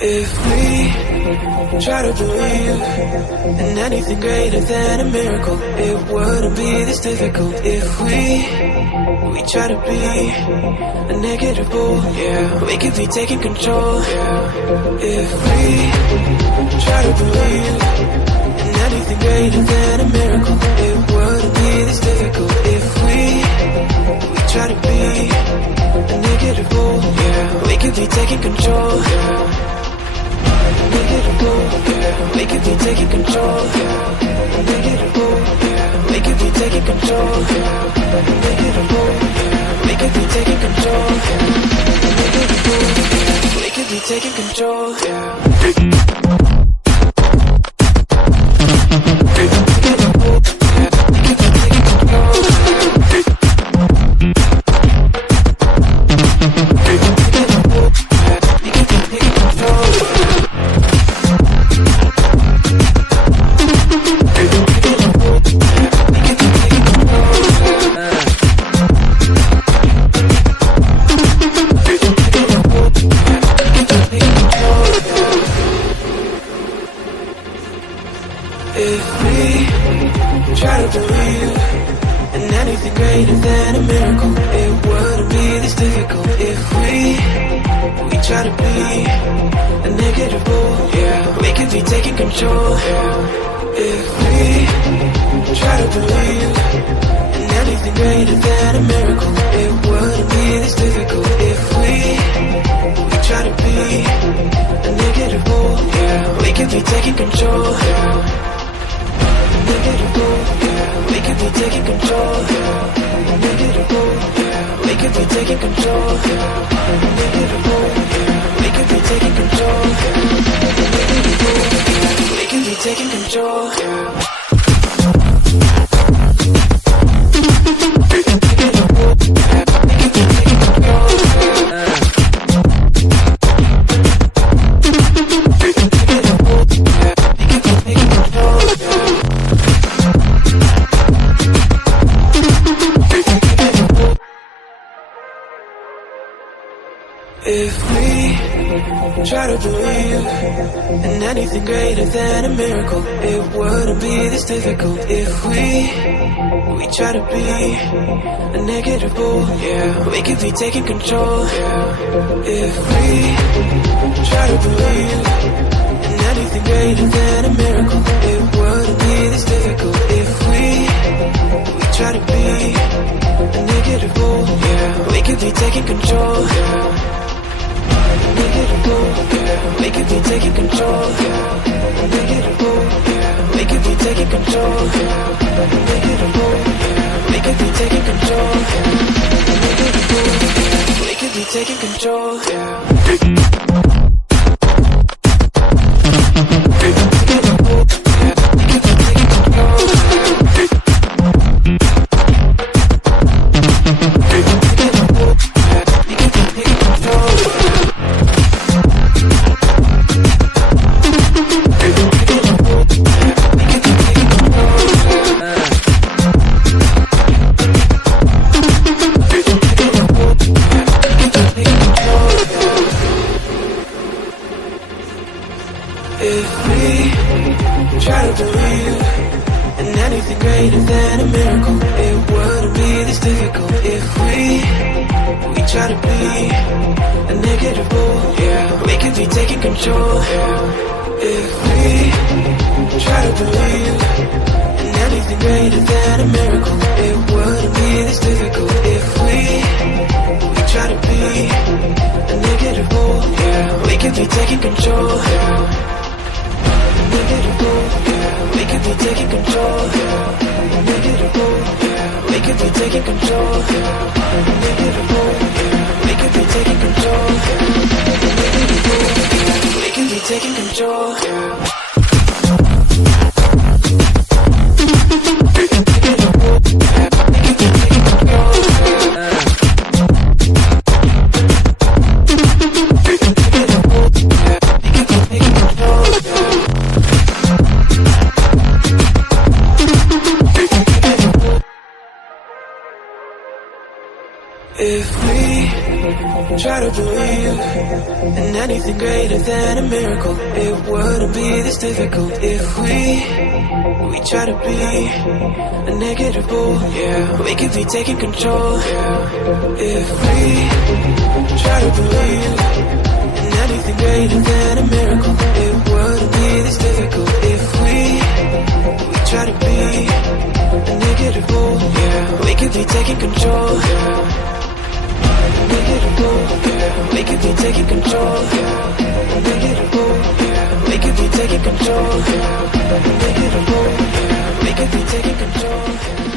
If we try to believe in anything greater than a miracle, it wouldn't be this difficult. If we try to be a negative bull, yeah, we could be taking control. Yeah. If we try to believe in anything greater than a miracle, it wouldn't be this difficult. If we try to be a negative bull, yeah, we could be taking control. Yeah. We could be taking control. We could be taking control. We could be taking control. We could be taking control. If we try to believe in anything greater than a miracle, it wouldn't be this difficult. If we try to be a negative bull, yeah, we could be taking control. Yeah. If we try to believe in anything greater than a miracle, it wouldn't be this difficult. If we try to be a negative bull, yeah, we could be taking control. Yeah. We could be taking control. We could be taking control. We could be taking control. We could be taking control. If we try to believe in anything greater than a miracle, it wouldn't be this difficult. If we try to be a negative bull, yeah, we could be taking control. Yeah. If we try to believe in anything greater than a miracle, it wouldn't be this difficult. If we try to be a negative bull, yeah, we could be taking control. Yeah. We could be taking control. We could be taking control. We could be taking control. We could be taking control. If we try to believe in anything greater than a miracle, it wouldn't be this difficult. If we try to be a negative bull, yeah, we could be taking control. Yeah. If we try to believe in anything greater than a miracle, it wouldn't be this difficult. If we try to be a negative bull, yeah, we could be taking control. Yeah. We could be taking control. We could be taking control. We could be taking control. We could be taking control. If we try to believe in anything greater than a miracle. It wouldn't be this difficult if we try to be a negative bull. Yeah, we could be taking control. Yeah, if we try to believe in anything greater than a miracle. It wouldn't be this difficult if we try to be a negative bull. Yeah, we could be taking control. Yeah, negative bull. Yeah, we could be taking control. Yeah, negative bull. Yeah, we could be taking control. Yeah, negative bull. Yeah, we could be taking control.